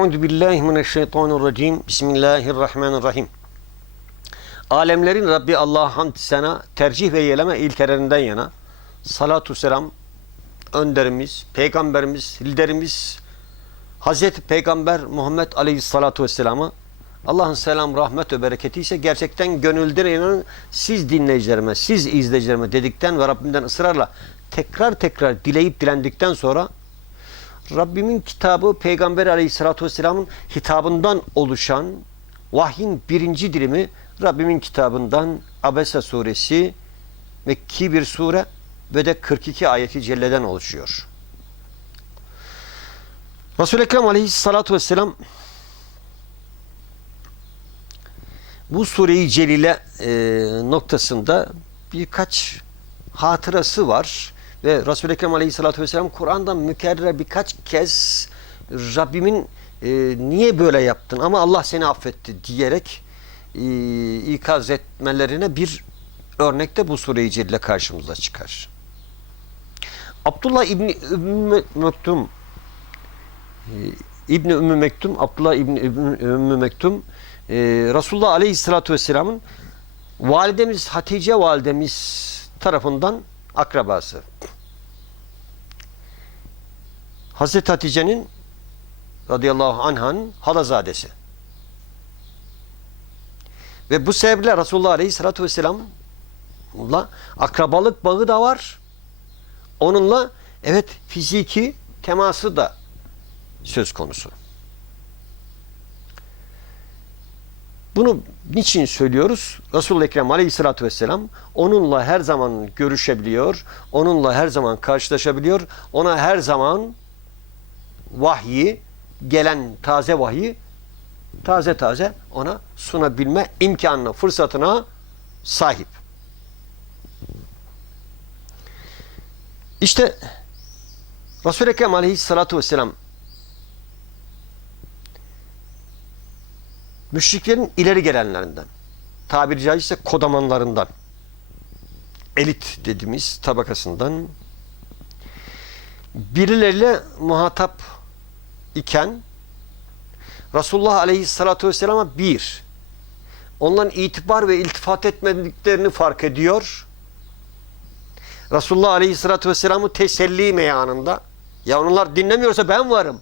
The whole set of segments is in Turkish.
Euzu billahi mineşşeytanirracim. Bismillahirrahmanirrahim. Alemlerin Rabbi Allah hamd sana tercih ve yeleme ilkelerinden yana salatu selam önderimiz, peygamberimiz, liderimiz Hazreti Peygamber Muhammed Aleyhissalatu Vesselam'a Allah'ın selam, rahmet ve bereketi ise gerçekten gönülden inanın siz dinleyicilerime, siz izleyicilerime dedikten ve Rabbimden ısrarla tekrar tekrar dileyip dilendikten sonra Rabbimin kitabı Peygamber Aleyhisselatü Vesselam'ın hitabından oluşan vahyin birinci dilimi Rabbimin kitabından Abese suresi Mekki bir sure ve de 42 ayeti celleden oluşuyor. Resul-i Ekrem Aleyhisselatü Vesselam bu sureyi celile e, noktasında birkaç hatırası var ve Resul-i Ekrem Aleyhisselatü Vesselam Kur'an'da mükerrer birkaç kez Rabbimin e, niye böyle yaptın ama Allah seni affetti diyerek e, ikaz etmelerine bir örnekte bu sure-i karşımıza çıkar. Abdullah İbni Ümmü Mektum e, İbni Ümmü Mektum Abdullah İbni Ümmü Mektum e, Resulullah Aleyhisselatü Vesselam'ın validemiz Hatice validemiz tarafından akrabası. Hazreti Hatice'nin radıyallahu anh'ın halazadesi. Ve bu sebeple Resulullah Aleyhisselatü Vesselam'la akrabalık bağı da var. Onunla evet fiziki teması da söz konusu. Bunu niçin söylüyoruz? Resul-i Ekrem Aleyhisselatü Vesselam onunla her zaman görüşebiliyor, onunla her zaman karşılaşabiliyor, ona her zaman vahyi, gelen taze vahyi taze taze ona sunabilme imkanına, fırsatına sahip. İşte Resul-i Ekrem Aleyhisselatü Vesselam müşriklerin ileri gelenlerinden, tabiri caizse kodamanlarından, elit dediğimiz tabakasından birileriyle muhatap iken Resulullah Aleyhisselatü Vesselam'a bir, onların itibar ve iltifat etmediklerini fark ediyor. Resulullah Aleyhisselatü Vesselam'ı teselli meyanında ya onlar dinlemiyorsa ben varım.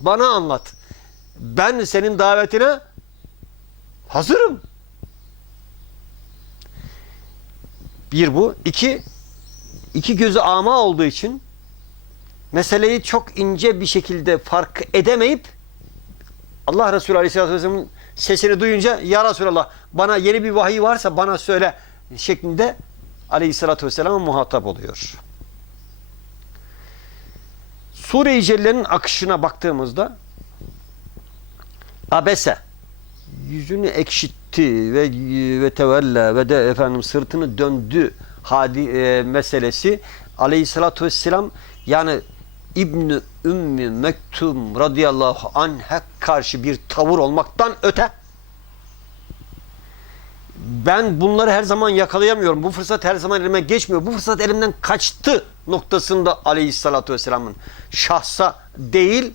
Bana anlat. Ben senin davetine hazırım. Bir bu. iki iki gözü ama olduğu için meseleyi çok ince bir şekilde fark edemeyip Allah Resulü Aleyhisselatü Vesselam'ın sesini duyunca Ya Resulallah bana yeni bir vahiy varsa bana söyle şeklinde Aleyhisselatü Vesselam'a muhatap oluyor. Sure-i Celle'nin akışına baktığımızda Abese yüzünü ekşitti ve ve tevella ve de efendim sırtını döndü hadi e, meselesi Aleyhisselatü Vesselam yani İbn Ümmü Mektum radıyallahu anh'a karşı bir tavır olmaktan öte ben bunları her zaman yakalayamıyorum. Bu fırsat her zaman elime geçmiyor. Bu fırsat elimden kaçtı noktasında aleyhissalatü vesselamın şahsa değil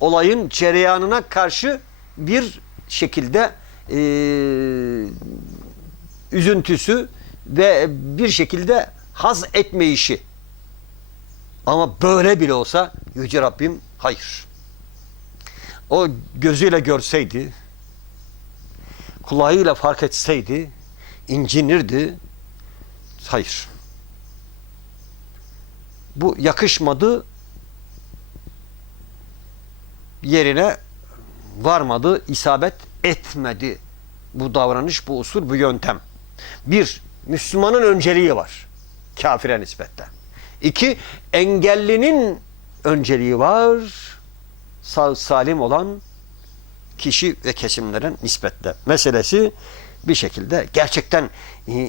olayın cereyanına karşı bir şekilde e, üzüntüsü ve bir şekilde haz etmeyişi. Ama böyle bile olsa Yüce Rabbim hayır. O gözüyle görseydi, kulağıyla fark etseydi, incinirdi. Hayır. Bu yakışmadı, yerine varmadı, isabet etmedi. Bu davranış, bu usul, bu yöntem. Bir, Müslümanın önceliği var. Kafire nispetten. İki, engellinin önceliği var. Sağ salim olan kişi ve kesimlerin nispetle. Meselesi bir şekilde gerçekten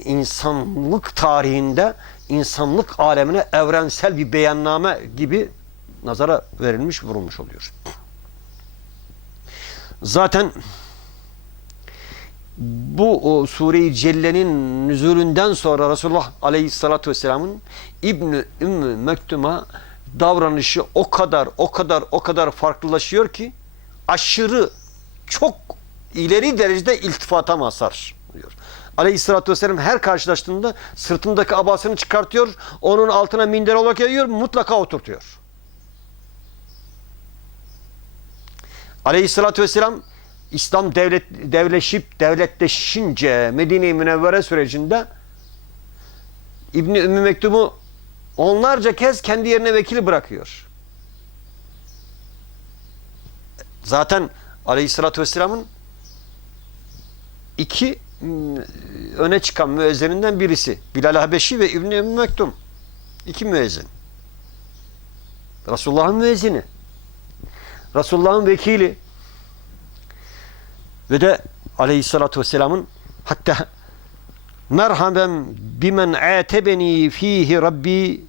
insanlık tarihinde insanlık alemine evrensel bir beyanname gibi nazara verilmiş, vurulmuş oluyor. Zaten bu Sure-i Celle'nin nüzulünden sonra Resulullah Aleyhisselatü Vesselam'ın İbn-i Ümmü Mektum'a davranışı o kadar o kadar o kadar farklılaşıyor ki aşırı çok ileri derecede iltifata mazhar diyor. Aleyhisselatü Vesselam her karşılaştığında sırtındaki abasını çıkartıyor, onun altına minder olarak yayıyor, mutlaka oturtuyor. Aleyhisselatü Vesselam İslam devlet devleşip devletleşince Medine-i Münevvere sürecinde İbni Ümmü Mektub'u onlarca kez kendi yerine vekili bırakıyor. Zaten Aleyhisselatü Vesselam'ın iki öne çıkan müezzininden birisi. Bilal Habeşi ve İbni Ümmü Mektum. İki müezzin. Resulullah'ın müezzini. Resulullah'ın vekili. Ve de Aleyhisselatü Vesselam'ın hatta merhaben bimen atebeni fihi rabbi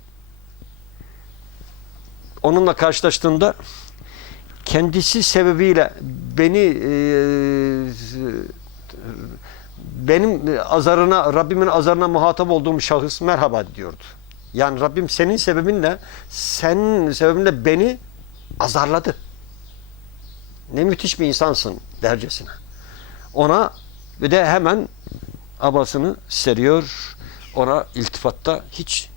onunla karşılaştığında kendisi sebebiyle beni e, benim azarına Rabbimin azarına muhatap olduğum şahıs merhaba diyordu. Yani Rabbim senin sebebinle senin sebebinle beni azarladı. Ne müthiş bir insansın dercesine. Ona ve de hemen abasını seriyor. Ona iltifatta hiç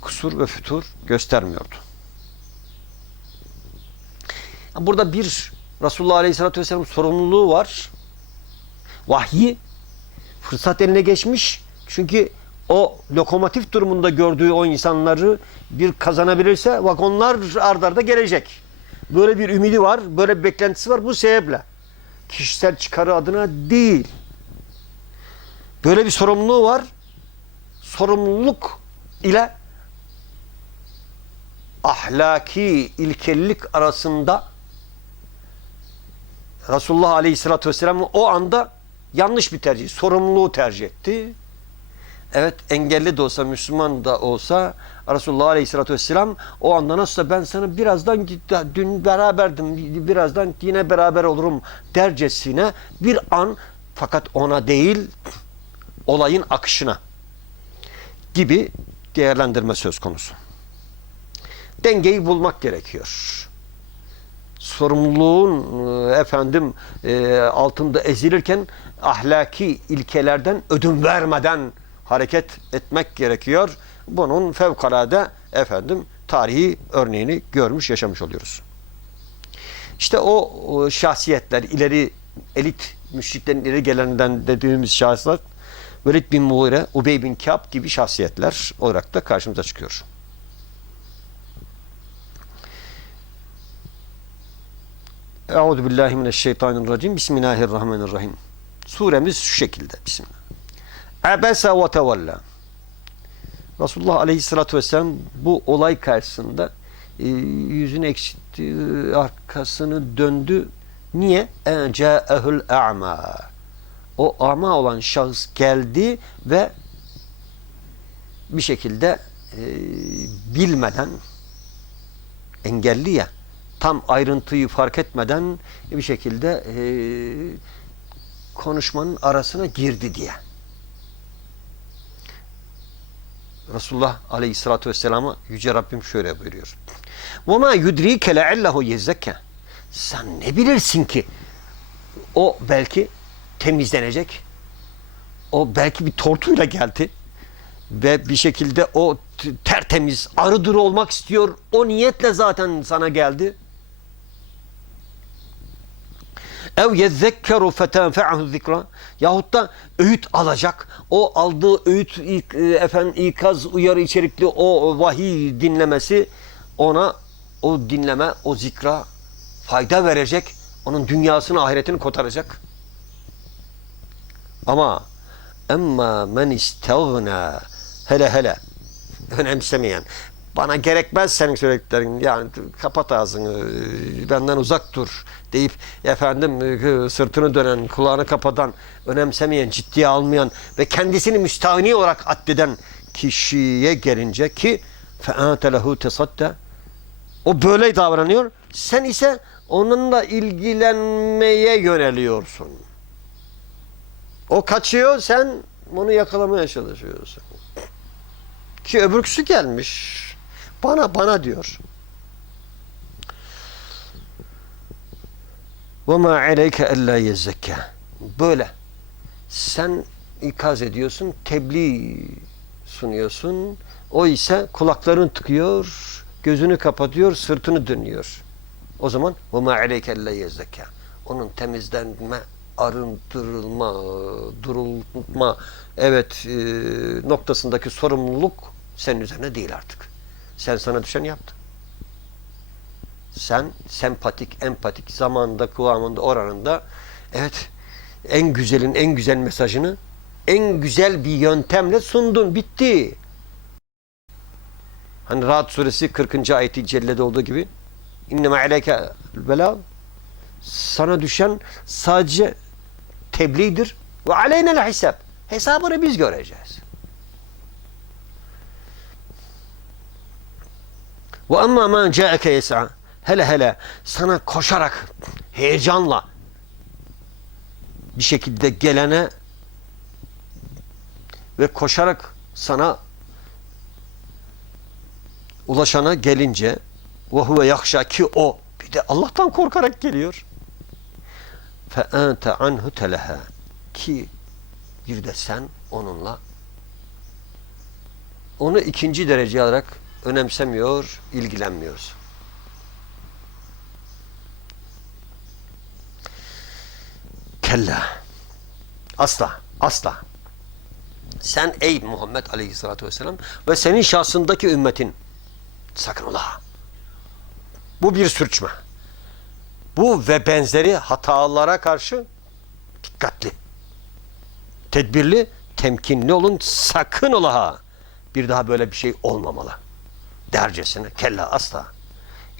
kusur ve fütur göstermiyordu. Burada bir Resulullah Aleyhisselatü Vesselam sorumluluğu var. Vahyi fırsat eline geçmiş. Çünkü o lokomotif durumunda gördüğü o insanları bir kazanabilirse vagonlar ardarda arda gelecek. Böyle bir ümidi var, böyle bir beklentisi var bu sebeple. Kişisel çıkarı adına değil. Böyle bir sorumluluğu var. Sorumluluk ile ahlaki ilkellik arasında Resulullah Aleyhisselatü Vesselam o anda yanlış bir tercih, sorumluluğu tercih etti. Evet engelli de olsa, Müslüman da olsa Resulullah Aleyhisselatü Vesselam o anda nasılsa ben sana birazdan dün beraberdim, birazdan yine beraber olurum dercesine bir an fakat ona değil olayın akışına gibi değerlendirme söz konusu. Dengeyi bulmak gerekiyor sorumluluğun e, efendim e, altında ezilirken ahlaki ilkelerden ödün vermeden hareket etmek gerekiyor. Bunun fevkalade efendim tarihi örneğini görmüş yaşamış oluyoruz. İşte o, şahsiyetler ileri elit müşriklerin ileri geleninden dediğimiz şahıslar Velid bin Mughire, Ubey bin Kâb gibi şahsiyetler olarak da karşımıza çıkıyor. Euzu billahi mineşşeytanirracim. Bismillahirrahmanirrahim. Suremiz şu şekilde. Bismillah. Abese ve tevella. Resulullah Aleyhisselatü Vesselam bu olay karşısında e, yüzünü ekşitti, arkasını döndü. Niye? Enca'ehul a'ma. O ama olan şahıs geldi ve bir şekilde e, bilmeden engelli ya tam ayrıntıyı fark etmeden bir şekilde e, konuşmanın arasına girdi diye. Resulullah Aleyhisselatü Vesselam'a Yüce Rabbim şöyle buyuruyor. وَمَا يُدْرِيكَ لَعَلَّهُ يَزَّكَّ Sen ne bilirsin ki o belki temizlenecek. O belki bir tortuyla geldi ve bir şekilde o tertemiz, arıdır olmak istiyor. O niyetle zaten sana geldi. Ev yezzekkeru fetenfe'ahu zikra yahut da öğüt alacak. O aldığı öğüt e, efendim ikaz uyarı içerikli o vahiy dinlemesi ona o dinleme o zikra fayda verecek. Onun dünyasını ahiretini kotaracak. Ama emma men istevna hele hele önemsemeyen bana gerekmez senin söylediklerin. Yani kapat ağzını benden uzak dur deyip efendim sırtını dönen kulağını kapatan önemsemeyen ciddiye almayan ve kendisini müstahni olarak addeden kişiye gelince ki fe'ate lehu tesadda o böyle davranıyor. Sen ise onunla ilgilenmeye yöneliyorsun. O kaçıyor sen onu yakalamaya çalışıyorsun. Ki öbürküsü gelmiş bana bana diyor. Ma aleyke ella yezzekka. Böyle. Sen ikaz ediyorsun, tebliğ sunuyorsun. O ise kulaklarını tıkıyor, gözünü kapatıyor, sırtını dönüyor. O zaman ma aleyke ella yezzekka. Onun temizlenme, arındırılma, durulma, evet e, noktasındaki sorumluluk senin üzerine değil artık. Sen sana düşeni yaptın. Sen sempatik, empatik zamanda, kıvamında, oranında evet en güzelin en güzel mesajını en güzel bir yöntemle sundun. Bitti. Hani Rahat suresi 40. ayeti cellede olduğu gibi İnneme aleyke bela sana düşen sadece tebliğdir ve aleyne hesap. Hesabını biz göreceğiz. Ve amma men ca'eke yes'a hele hele sana koşarak heyecanla bir şekilde gelene ve koşarak sana ulaşana gelince ve huve yakşa ki o bir de Allah'tan korkarak geliyor. Fe ente anhu teleha ki bir de sen onunla onu ikinci derece alarak önemsemiyor, ilgilenmiyorsun. Kella. Asla, asla. Sen ey Muhammed Aleyhisselatü Vesselam ve senin şahsındaki ümmetin sakın ola. Bu bir sürçme. Bu ve benzeri hatalara karşı dikkatli. Tedbirli, temkinli olun. Sakın ola. Bir daha böyle bir şey olmamalı. Dercesine. Kella asla.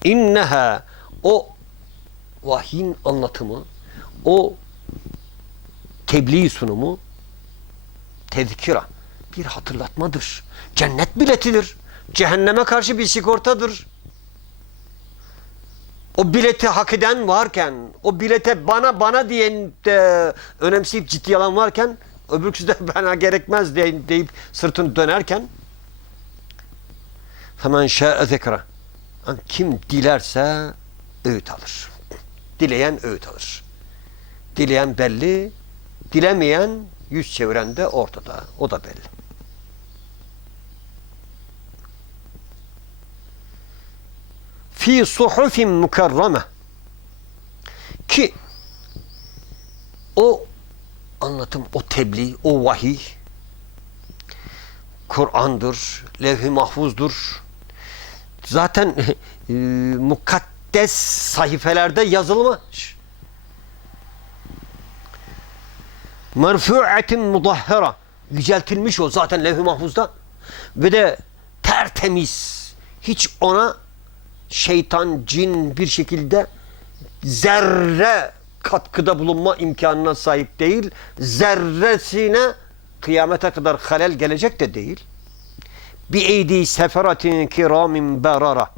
İnneha o vahyin anlatımı, o tebliğ sunumu tezkira bir hatırlatmadır. Cennet biletidir. Cehenneme karşı bir sigortadır. O bileti hak eden varken, o bilete bana bana diyen de önemseyip ciddi alan varken, öbürküsü de bana gerekmez deyip, sırtını dönerken hemen şa'e zekra. Kim dilerse öğüt alır. Dileyen öğüt alır. Dileyen belli, dilemeyen yüz çeviren de ortada. O da belli. fi suhufin mukarrame ki o anlatım, o tebliğ, o vahiy Kur'an'dır, levh-i mahfuzdur. Zaten e, mukaddes sayfelerde yazılmış. Merfu'atin mudahhara yüceltilmiş o zaten levh-i mahfuzda ve de tertemiz hiç ona şeytan, cin bir şekilde zerre katkıda bulunma imkanına sahip değil. Zerresine kıyamete kadar halel gelecek de değil. Bi eydi seferatin kiramin berara.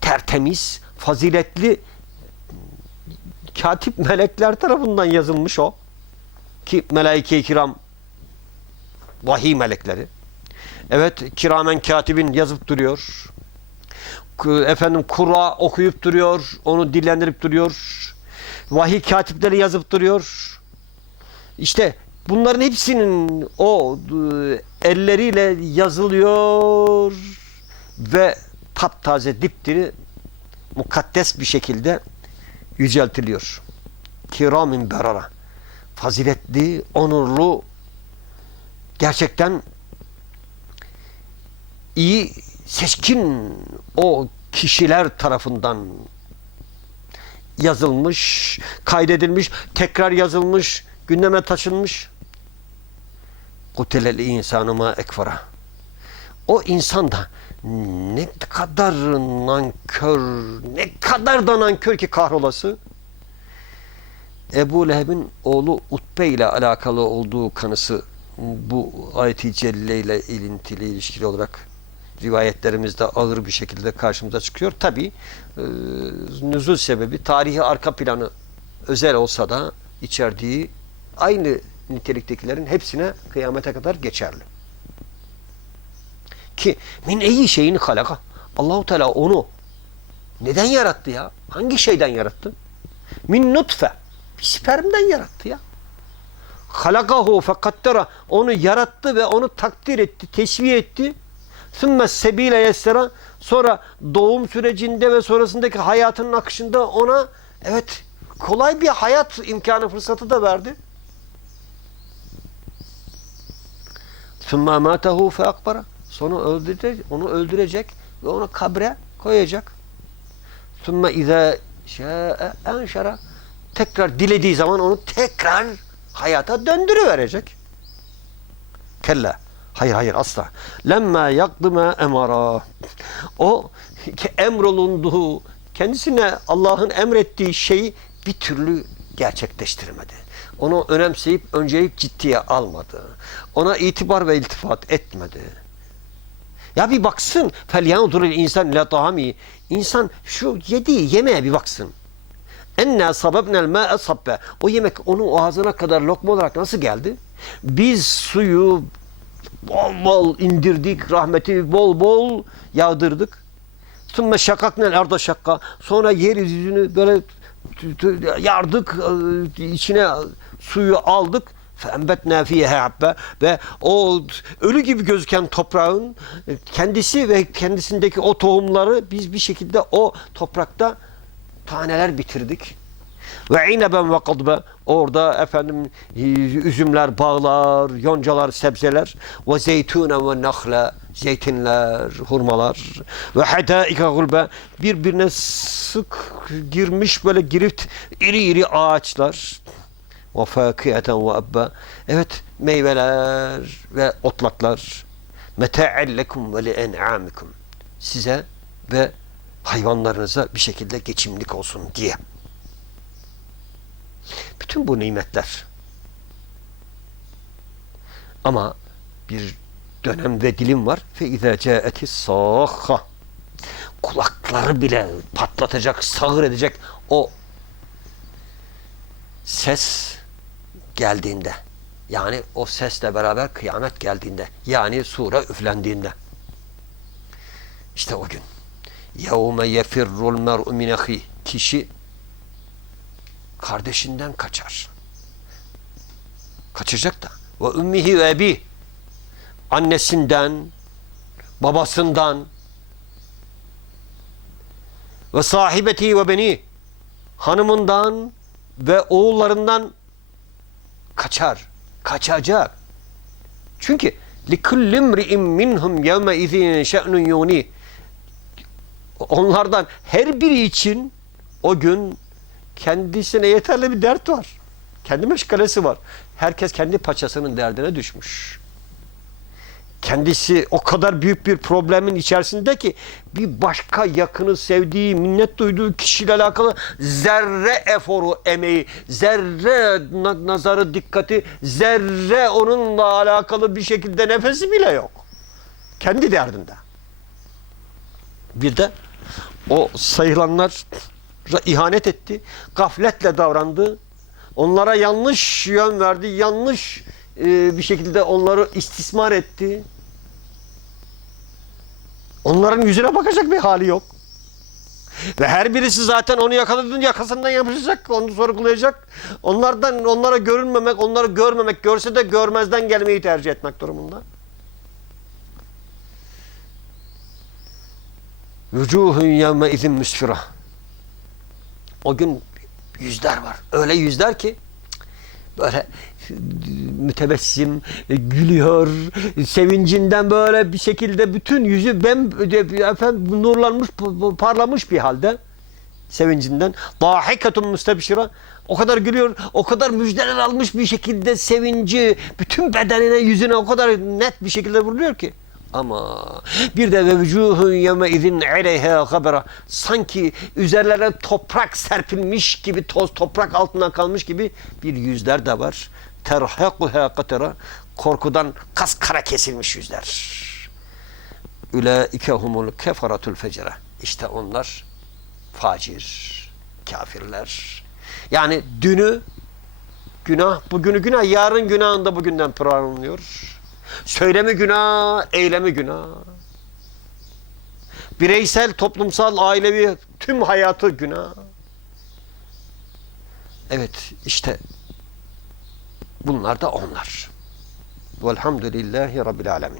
Tertemiz, faziletli katip melekler tarafından yazılmış o. Ki melaike-i kiram vahiy melekleri. Evet, kiramen katibin yazıp duruyor efendim Kur'a okuyup duruyor, onu dillendirip duruyor. Vahiy katipleri yazıp duruyor. İşte bunların hepsinin o e, elleriyle yazılıyor ve taptaze dipdiri mukaddes bir şekilde yüceltiliyor. Kiramin berara. Faziletli, onurlu, gerçekten iyi seçkin o kişiler tarafından yazılmış, kaydedilmiş, tekrar yazılmış, gündeme taşınmış. Kutelel insanı ma ekfara. O insan da ne kadar nankör, ne kadar da nankör ki kahrolası. Ebu Leheb'in oğlu Utbe ile alakalı olduğu kanısı bu ayet-i celle ile ilintili ilişkili olarak rivayetlerimizde ağır bir şekilde karşımıza çıkıyor. Tabi e, nüzul sebebi tarihi arka planı özel olsa da içerdiği aynı niteliktekilerin hepsine kıyamete kadar geçerli. Ki min iyi şeyini halaka. Allahu Teala onu neden yarattı ya? Hangi şeyden yarattı? Min nutfe. Bir spermden yarattı ya. Halakahu fekattera. Onu yarattı ve onu takdir etti, teşviye etti. Sümme sebile yessera. Sonra doğum sürecinde ve sonrasındaki hayatının akışında ona evet kolay bir hayat imkanı fırsatı da verdi. Amatehu fe akbara. Sonra öldürecek, onu öldürecek ve onu kabre koyacak. Sümme izâ şâ'e enşera. Tekrar dilediği zaman onu tekrar hayata döndürüverecek. Kella. Hayır hayır asla. Lemma yakdıma emara. O ki emrolunduğu, kendisine Allah'ın emrettiği şeyi bir türlü gerçekleştirmedi Onu önemseyip öncelik ciddiye almadı. Ona itibar ve iltifat etmedi. Ya bir baksın. فَلْيَنْظُرِ insan ila tahami. İnsan şu yediği yemeğe bir baksın. Enna sababnel ma'e sabbe. O yemek onun ağzına kadar lokma olarak nasıl geldi? Biz suyu bol bol indirdik, rahmeti bol bol yağdırdık. Sümme şakaknel arda şakka. Sonra yeryüzünü böyle t- t- yardık, e, içine suyu aldık. Fembet nafiyehe habbe ve o ölü gibi gözüken toprağın e, kendisi ve kendisindeki o tohumları biz bir şekilde o toprakta taneler bitirdik. Ve ineben ve kadbe orada efendim e, üzümler, bağlar, yoncalar, sebzeler. Ve zeytune ve nahle zeytinler, hurmalar. Ve hedaika gulbe birbirine sık girmiş böyle girift iri iri ağaçlar ve fakiyeten ve abba evet meyveler ve otlaklar meta'en ve li size ve hayvanlarınıza bir şekilde geçimlik olsun diye. Bütün bu nimetler. Ama bir dönem ve dilim var. Fe izâ câetis sâhha. Kulakları bile patlatacak, sağır edecek o ses geldiğinde. Yani o sesle beraber kıyamet geldiğinde. Yani sure üflendiğinde. İşte o gün. يَوْمَ يَفِرُّ الْمَرْءُ مِنْ اَخِيهِ Kişi kardeşinden kaçar. Kaçacak da. Ve ümmihi ve ebi annesinden, babasından ve sahibeti ve beni hanımından ve oğullarından kaçar. Kaçacak. Çünkü لِكُلِّ امْرِئٍ مِّنْهُمْ يَوْمَ اِذِينَ شَأْنٌ يُونِي Onlardan her biri için o gün kendisine yeterli bir dert var. Kendi meşgalesi var. Herkes kendi paçasının derdine düşmüş. Kendisi o kadar büyük bir problemin içerisinde ki bir başka yakını sevdiği, minnet duyduğu kişiyle alakalı zerre eforu, emeği, zerre na- nazarı, dikkati, zerre onunla alakalı bir şekilde nefesi bile yok. Kendi derdinde. Bir de o sayılanlar ihanet etti, gafletle davrandı, onlara yanlış yön verdi, yanlış bir şekilde onları istismar etti. Onların yüzüne bakacak bir hali yok. Ve her birisi zaten onu yakaladığın yakasından yapışacak, onu sorgulayacak. Onlardan onlara görünmemek, onları görmemek, görse de görmezden gelmeyi tercih etmek durumunda. Vücuhun yevme izin müsfira. O gün yüzler var. Öyle yüzler ki böyle mütebessim, gülüyor, sevincinden böyle bir şekilde bütün yüzü ben efendim nurlanmış, parlamış bir halde sevincinden. Dahikatun müstebşira. O kadar gülüyor, o kadar müjdeler almış bir şekilde sevinci bütün bedenine, yüzüne o kadar net bir şekilde vuruyor ki. Ama bir de ve vücuhun yeme izin aleyha gabera sanki üzerlerine toprak serpilmiş gibi toz toprak altına kalmış gibi bir yüzler de var. Terhaquha qatara korkudan kas kara kesilmiş yüzler. Ülaike humul kefaratul fecere. İşte onlar facir, kafirler. Yani dünü günah, bugünü günah, yarın günahında bugünden pranlıyor. Söylemi günah, eylemi günah. Bireysel, toplumsal, ailevi tüm hayatı günah. Evet işte bunlar da onlar. Velhamdülillahi Rabbil Alemin.